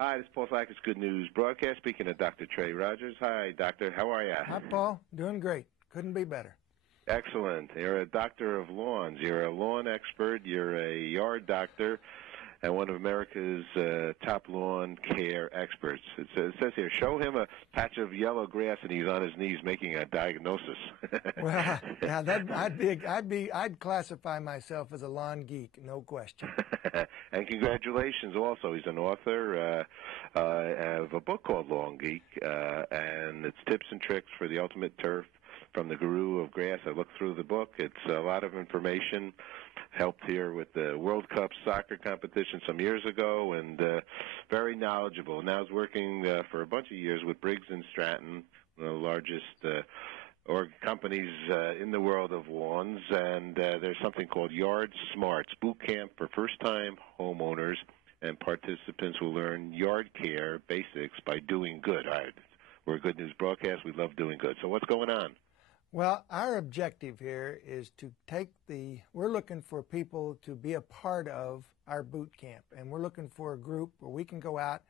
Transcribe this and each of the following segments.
Hi, this is Paul Sackers, Good News Broadcast, speaking to Dr. Trey Rogers. Hi, doctor. How are you? Hi, Paul. Doing great. Couldn't be better. Excellent. You're a doctor of lawns. You're a lawn expert. You're a yard doctor and one of America's top lawn care experts. It says here, show him a patch of yellow grass and he's on his knees making a diagnosis. Well, yeah, I'd classify myself as a lawn geek, no question. And congratulations also. He's an author of a book called Lawn Geek, and it's tips and tricks for the ultimate turf from the guru of grass. I looked through the book. It's a lot of information. Helped here with the World Cup soccer competition some years ago, and very knowledgeable. Now he's working for a bunch of years with Briggs & Stratton, one of the largest companies in the world of lawns, and there's something called Yard Smarts Bootcamp for first-time homeowners, and participants will learn yard care basics by doing good. We're a Good News Broadcast. We love doing good. So what's going on? Well, our objective here is to we're looking for people to be a part of our boot camp, and we're looking for a group where we can go out.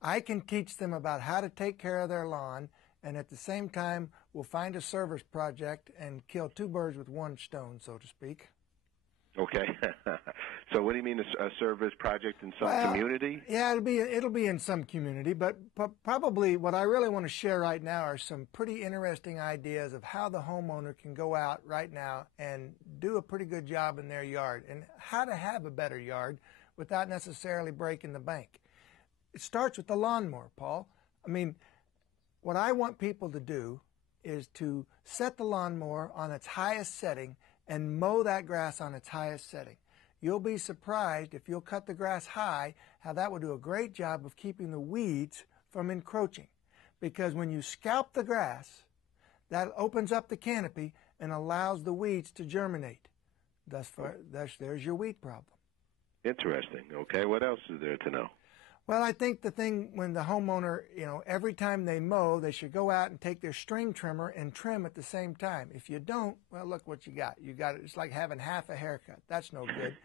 I can teach them about how to take care of their lawn, and at the same time, we'll find a service project and kill two birds with one stone, so to speak. Okay. So what do you mean a service project in some community? Yeah, it'll be in some community, but probably what I really want to share right now are some pretty interesting ideas of how the homeowner can go out right now and do a pretty good job in their yard, and how to have a better yard without necessarily breaking the bank. It starts with the lawnmower, Paul. I mean, what I want people to do is to set the lawnmower on its highest setting and mow that grass on its highest setting. You'll be surprised if you'll cut the grass high, how that will do a great job of keeping the weeds from encroaching. Because when you scalp the grass, that opens up the canopy and allows the weeds to germinate. There's your weed problem. Interesting. Okay, what else is there to know? Well, I think the thing when the homeowner, every time they mow, they should go out and take their string trimmer and trim at the same time. If you don't, well, look what you got. It's like having half a haircut. That's no good.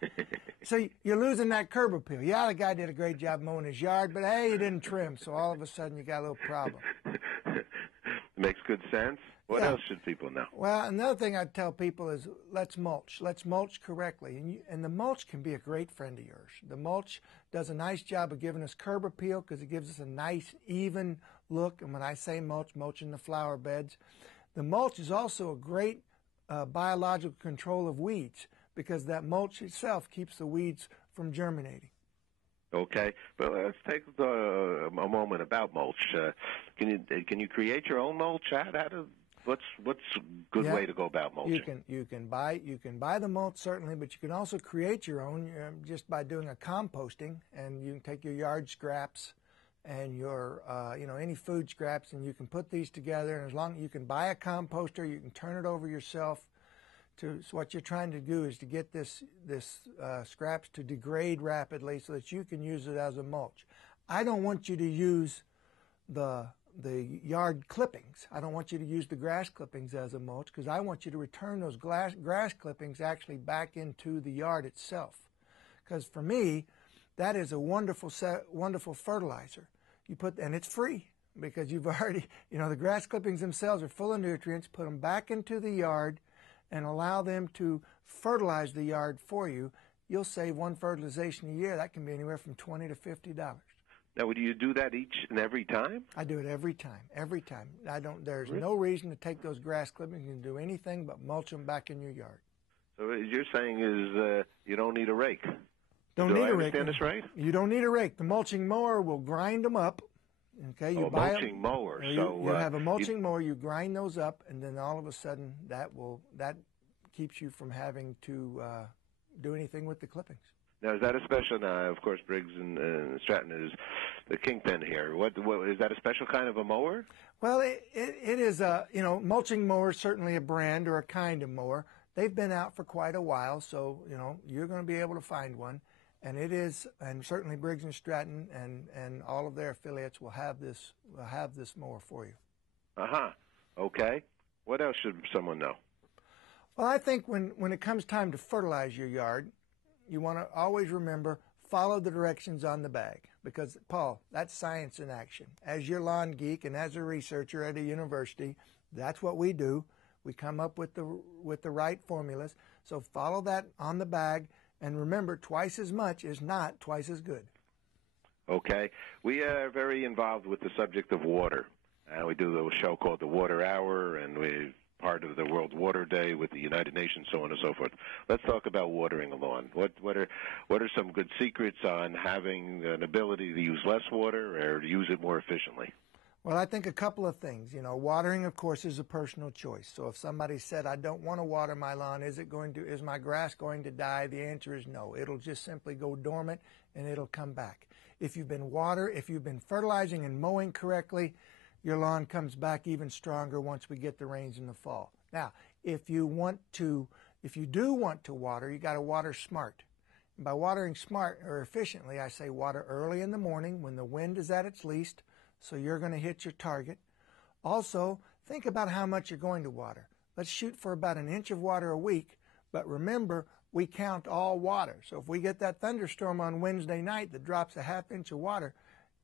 So you're losing that curb appeal. Yeah, the guy did a great job mowing his yard, but hey, he didn't trim. So all of a sudden you got a little problem. Makes good sense. What else should people know? Well, another thing I'd tell people is let's mulch. Let's mulch correctly. And the mulch can be a great friend of yours. The mulch does a nice job of giving us curb appeal because it gives us a nice, even look. And when I say mulch, mulching the flower beds. The mulch is also a great biological control of weeds because that mulch itself keeps the weeds from germinating. Okay, but let's take a moment about mulch. Can you create your own mulch? What's a good way to go about mulching? You can buy the mulch certainly, but you can also create your own just by doing a composting, and you can take your yard scraps and your any food scraps, and you can put these together. And as long as you can buy a composter, you can turn it over yourself. So what you're trying to do is to get this scraps to degrade rapidly so that you can use it as a mulch. I don't want you to use the yard clippings. I don't want you to use the grass clippings as a mulch because I want you to return those grass clippings actually back into the yard itself. Because for me, that is a wonderful fertilizer. And it's free because you've already, the grass clippings themselves are full of nutrients. Put them back into the yard and allow them to fertilize the yard for you. You'll save one fertilization a year. That can be anywhere from $20 to $50. Now, do you do that each and every time? I do it every time. Every time. There's no reason to take those grass clippings and do anything but mulch them back in your yard. So what you're saying is you don't need a rake. Don't need a rake. Understand this right? You don't need a rake. The mulching mower will grind them up. Okay, you buy mulching mower. You have a mulching mower. You grind those up, and then all of a sudden that keeps you from having to do anything with the clippings. Now, is that a special? Now, of course, Briggs and Stratton is the kingpin here. What is that a special kind of a mower? Well, it is a mulching mower is certainly a brand or a kind of mower. They've been out for quite a while, so you're going to be able to find one. And it is, and certainly Briggs and Stratton and all of their affiliates will have this mower for you. Okay. What else should someone know? Well, I think when it comes time to fertilize your yard, you want to always remember follow the directions on the bag. because, Paul, that's science in action. As your lawn geek and as a researcher at a university, that's what we do. We come up with the right formulas. So follow that on the bag, and remember, twice as much is not twice as good. Okay. We are very involved with the subject of water. We do a show called the Water Hour, and we're part of the World Water Day with the United Nations, so on and so forth. Let's talk about watering a lawn. What are some good secrets on having an ability to use less water or to use it more efficiently? Well, I think a couple of things. You know, watering, of course, is a personal choice. So if somebody said, I don't want to water my lawn, is my grass going to die? The answer is no. It'll just simply go dormant and it'll come back. If you've been fertilizing and mowing correctly, your lawn comes back even stronger once we get the rains in the fall. Now, if you do want to water, you got to water smart. And by watering smart or efficiently, I say water early in the morning when the wind is at its least, so you're going to hit your target. Also, think about how much you're going to water. Let's shoot for about an inch of water a week, but remember, we count all water. So if we get that thunderstorm on Wednesday night that drops a half inch of water,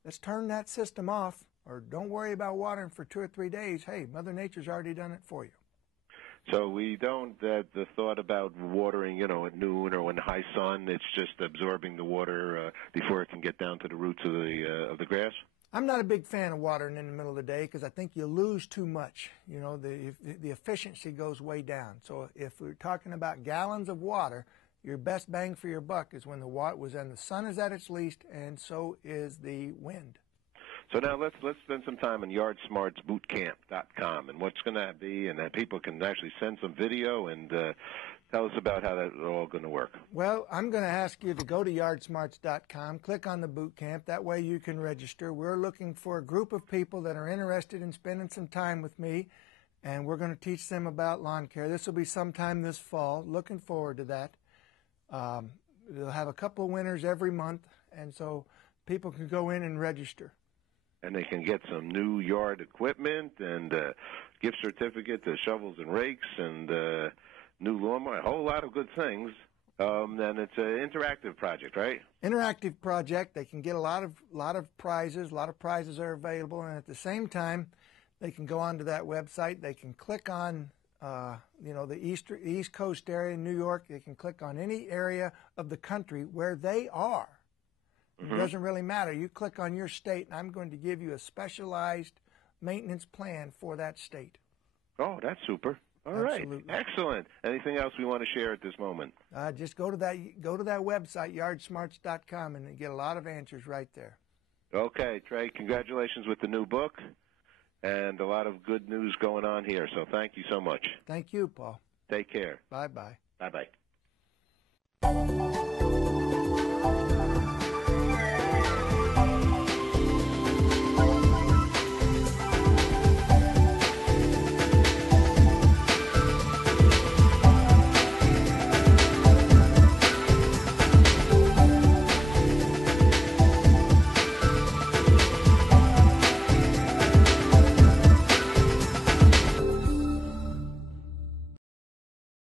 let's turn that system off, or don't worry about watering for 2 or 3 days. Hey, Mother Nature's already done it for you. So we don't, the thought about watering, at noon or when high sun, it's just absorbing the water before it can get down to the roots of the grass? I'm not a big fan of watering in the middle of the day because I think you lose too much. You know, the efficiency goes way down. So if we're talking about gallons of water, your best bang for your buck is when the sun is at its least, and so is the wind. So now let's spend some time on yardsmartsbootcamp.com and what's going to be, and that people can actually send some video and tell us about how that's all going to work. Well, I'm going to ask you to go to yardsmarts.com, click on the boot camp. That way you can register. We're looking for a group of people that are interested in spending some time with me, and we're going to teach them about lawn care. This will be sometime this fall. Looking forward to that. We'll have a couple of winners every month, and so people can go in and register. And they can get some new yard equipment and gift certificate to shovels and rakes and new lawnmower, a whole lot of good things. And it's an interactive project, right? Interactive project. They can get a lot of prizes. A lot of prizes are available, and at the same time, they can go onto that website. They can click on the East Coast area, New York. They can click on any area of the country where they are. Mm-hmm. It doesn't really matter. You click on your state, and I'm going to give you a specialized maintenance plan for that state. Oh, that's super. All Absolutely. Right. Excellent. Anything else we want to share at this moment? Just go to that website, yardsmarts.com, and get a lot of answers right there. Okay, Trey, congratulations with the new book and a lot of good news going on here. So thank you so much. Thank you, Paul. Take care. Bye-bye. Bye-bye.